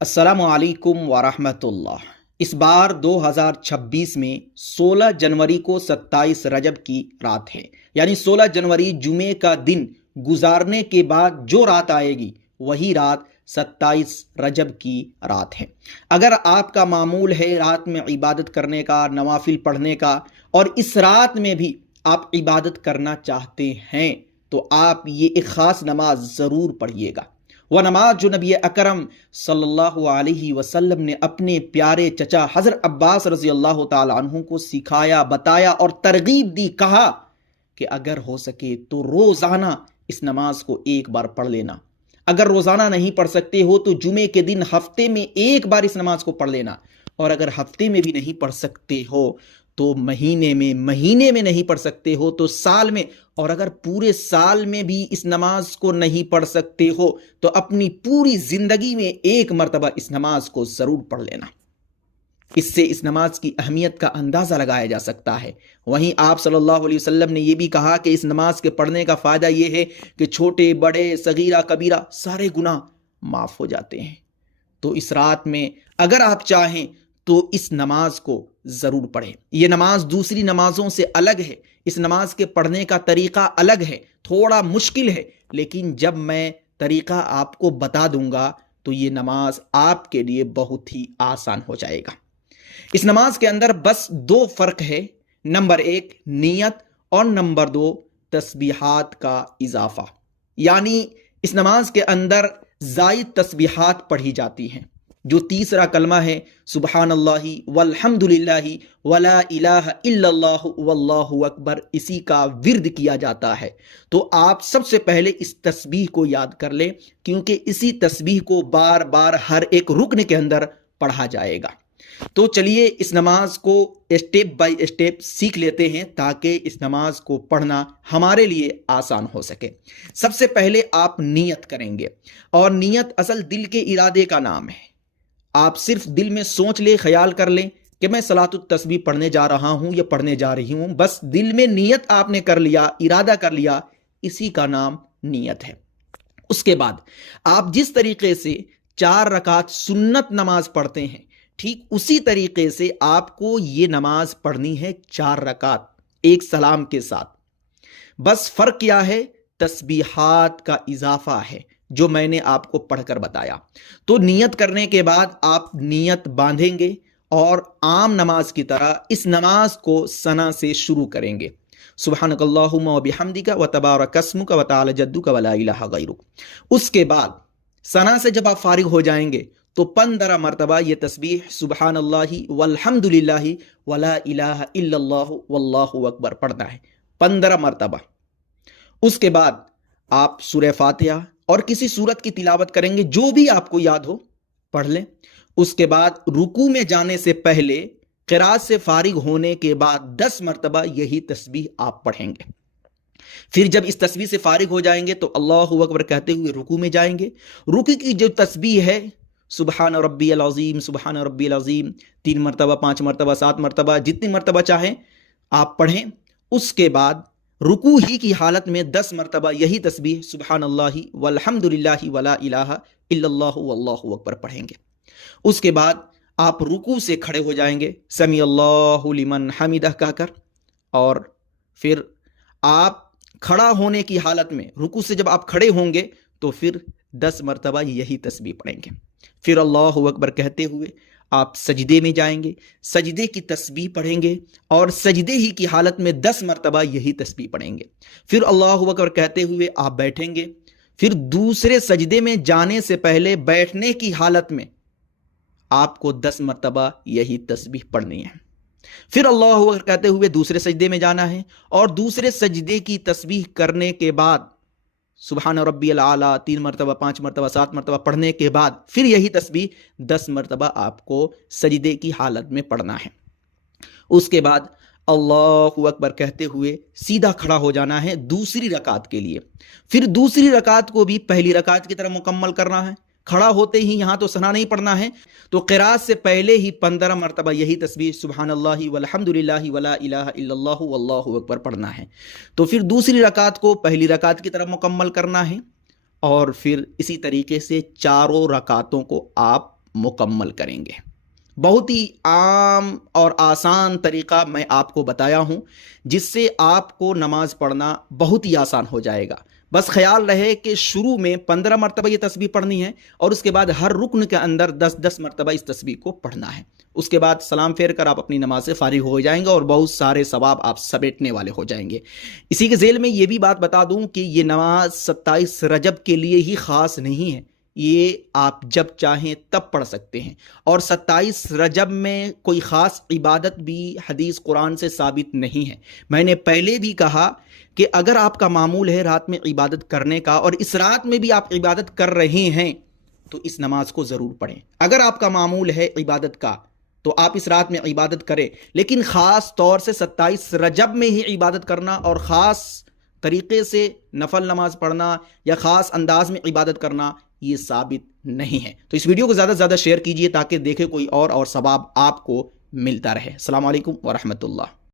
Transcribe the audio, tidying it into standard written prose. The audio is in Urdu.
السلام علیکم ورحمۃ اللہ۔ اس بار 2026 میں 16 جنوری کو 27 رجب کی رات ہے، یعنی 16 جنوری جمعے کا دن گزارنے کے بعد جو رات آئے گی وہی رات 27 رجب کی رات ہے۔ اگر آپ کا معمول ہے رات میں عبادت کرنے کا، نوافل پڑھنے کا، اور اس رات میں بھی آپ عبادت کرنا چاہتے ہیں تو آپ یہ ایک خاص نماز ضرور پڑھیے گا۔ وہ نماز جو نبی اکرم صلی اللہ علیہ وسلم نے اپنے پیارے چچا حضرت عباس رضی اللہ تعالی عنہ کو سکھایا، بتایا اور ترغیب دی، کہا کہ اگر ہو سکے تو روزانہ اس نماز کو ایک بار پڑھ لینا۔ اگر روزانہ نہیں پڑھ سکتے ہو تو جمعے کے دن ہفتے میں ایک بار اس نماز کو پڑھ لینا، اور اگر ہفتے میں بھی نہیں پڑھ سکتے ہو تو مہینے میں نہیں پڑھ سکتے ہو تو سال میں، اور اگر پورے سال میں بھی اس نماز کو نہیں پڑھ سکتے ہو تو اپنی پوری زندگی میں ایک مرتبہ اس نماز کو ضرور پڑھ لینا۔ اس سے اس نماز کی اہمیت کا اندازہ لگایا جا سکتا ہے۔ وہیں آپ صلی اللہ علیہ وسلم نے یہ بھی کہا کہ اس نماز کے پڑھنے کا فائدہ یہ ہے کہ چھوٹے بڑے صغیرہ کبیرہ سارے گناہ معاف ہو جاتے ہیں۔ تو اس رات میں اگر آپ چاہیں تو اس نماز کو ضرور پڑھیں۔ یہ نماز دوسری نمازوں سے الگ ہے، اس نماز کے پڑھنے کا طریقہ الگ ہے، تھوڑا مشکل ہے، لیکن جب میں طریقہ آپ کو بتا دوں گا تو یہ نماز آپ کے لیے بہت ہی آسان ہو جائے گا۔ اس نماز کے اندر بس دو فرق ہے، نمبر 1 نیت اور نمبر 2 تسبیحات کا اضافہ، یعنی اس نماز کے اندر زائد تسبیحات پڑھی جاتی ہیں۔ جو تیسرا کلمہ ہے سبحان اللہ والحمد للہ ولا الہ الا اللہ واللہ اکبر، اسی کا ورد کیا جاتا ہے۔ تو آپ سب سے پہلے اس تسبیح کو یاد کر لیں، کیونکہ اسی تسبیح کو بار بار ہر ایک رکن کے اندر پڑھا جائے گا۔ تو چلیے اس نماز کو اسٹیپ بائی اسٹیپ سیکھ لیتے ہیں تاکہ اس نماز کو پڑھنا ہمارے لیے آسان ہو سکے۔ سب سے پہلے آپ نیت کریں گے، اور نیت اصل دل کے ارادے کا نام ہے۔ آپ صرف دل میں سوچ لیں، خیال کر لیں کہ میں صلاۃ التسبیح پڑھنے جا رہا ہوں یا پڑھنے جا رہی ہوں، بس دل میں نیت آپ نے کر لیا، ارادہ کر لیا، اسی کا نام نیت ہے۔ اس کے بعد آپ جس طریقے سے 4 رکعت سنت نماز پڑھتے ہیں، ٹھیک اسی طریقے سے آپ کو یہ نماز پڑھنی ہے 4 رکعت ایک سلام کے ساتھ۔ بس فرق کیا ہے؟ تسبیحات کا اضافہ ہے جو میں نے آپ کو پڑھ کر بتایا۔ تو نیت کرنے کے بعد آپ نیت باندھیں گے اور عام نماز کی طرح اس نماز کو ثنا سے شروع کریں گے، سبحانک اللہم و بحمدک و تبارک اسمک و تعالی جدک و لا الہ غیرک۔ اس کے بعد ثنا سے جب آپ فارغ ہو جائیں گے تو 15 مرتبہ یہ تسبیح سبحان اللہ والحمد للہ ولا الہ الا اللہ واللہ اکبر پڑھنا ہے، 15 مرتبہ۔ اس کے بعد آپ سورہ فاتحہ اور کسی سورت کی تلاوت کریں گے، جو بھی آپ کو یاد ہو پڑھ لیں۔ اس کے بعد رکوع میں جانے سے پہلے قرات سے فارغ ہونے کے بعد 10 مرتبہ یہی تسبیح آپ پڑھیں گے۔ پھر جب اس تسبیح سے فارغ ہو جائیں گے تو اللہ اکبر کہتے ہوئے رکوع میں جائیں گے۔ رکوع کی جو تسبیح ہے سبحان ربی العظیم، سبحان ربی العظیم 3 مرتبہ، 5 مرتبہ، 7 مرتبہ، جتنی مرتبہ چاہیں آپ پڑھیں۔ اس کے بعد رکوع ہی کی حالت میں 10 مرتبہ یہی تسبیح سبحان اللہ والحمد للہ ولا الہ الا اللہ واللہ اکبر پڑھیں گے۔ اس کے بعد آپ رکوع سے کھڑے ہو جائیں گے، سمی اللہ لمن حمدہ کہہ کر، اور پھر آپ کھڑا ہونے کی حالت میں رکوع سے جب آپ کھڑے ہوں گے تو پھر 10 مرتبہ یہی تسبیح پڑھیں گے۔ پھر اللہ اکبر کہتے ہوئے آپ سجدے میں جائیں گے، سجدے کی تسبیح پڑھیں گے، اور سجدے ہی کی حالت میں 10 مرتبہ یہی تسبیح پڑھیں گے۔ پھر اللہ اکبر کہتے ہوئے آپ بیٹھیں گے، پھر دوسرے سجدے میں جانے سے پہلے بیٹھنے کی حالت میں آپ کو 10 مرتبہ یہی تسبیح پڑھنی ہے۔ پھر اللہ اکبر کہتے ہوئے دوسرے سجدے میں جانا ہے، اور دوسرے سجدے کی تسبیح کرنے کے بعد سبحان ربی العلیٰ 3 مرتبہ، 5 مرتبہ، 7 مرتبہ پڑھنے کے بعد پھر یہی تسبیح 10 مرتبہ آپ کو سجدے کی حالت میں پڑھنا ہے۔ اس کے بعد اللہ اکبر کہتے ہوئے سیدھا کھڑا ہو جانا ہے دوسری رکعت کے لیے۔ پھر دوسری رکعت کو بھی پہلی رکعت کی طرح مکمل کرنا ہے۔ کھڑا ہوتے ہی یہاں تو ثنا نہیں پڑھنا ہے، تو قرات سے پہلے ہی 15 مرتبہ یہی تسبیح سبحان اللہ والحمد للہ ولا الہ الا اللہ واللہ اکبر پڑھنا ہے۔ تو پھر دوسری رکعت کو پہلی رکعت کی طرح مکمل کرنا ہے، اور پھر اسی طریقے سے چاروں رکعتوں کو آپ مکمل کریں گے۔ بہت ہی عام اور آسان طریقہ میں آپ کو بتایا ہوں، جس سے آپ کو نماز پڑھنا بہت ہی آسان ہو جائے گا۔ بس خیال رہے کہ شروع میں 15 مرتبہ یہ تسبیح پڑھنی ہے، اور اس کے بعد ہر رکن کے اندر 10 مرتبہ اس تسبیح کو پڑھنا ہے۔ اس کے بعد سلام پھیر کر آپ اپنی نماز سے فارغ ہو جائیں گے، اور بہت سارے ثواب آپ سمیٹنے والے ہو جائیں گے۔ اسی کے ذیل میں یہ بھی بات بتا دوں کہ یہ نماز 27 رجب کے لیے ہی خاص نہیں ہے، یہ آپ جب چاہیں تب پڑھ سکتے ہیں۔ اور 27 رجب میں کوئی خاص عبادت بھی حدیث قرآن سے ثابت نہیں ہے۔ میں نے پہلے بھی کہا کہ اگر آپ کا معمول ہے رات میں عبادت کرنے کا، اور اس رات میں بھی آپ عبادت کر رہے ہیں، تو اس نماز کو ضرور پڑھیں۔ اگر آپ کا معمول ہے عبادت کا تو آپ اس رات میں عبادت کریں، لیکن خاص طور سے 27 رجب میں ہی عبادت کرنا اور خاص طریقے سے نفل نماز پڑھنا یا خاص انداز میں عبادت کرنا یہ ثابت نہیں ہے۔ تو اس ویڈیو کو زیادہ سے زیادہ شیئر کیجئے تاکہ دیکھے کوئی اور ثواب آپ کو ملتا رہے۔ السلام علیکم ورحمۃ اللہ۔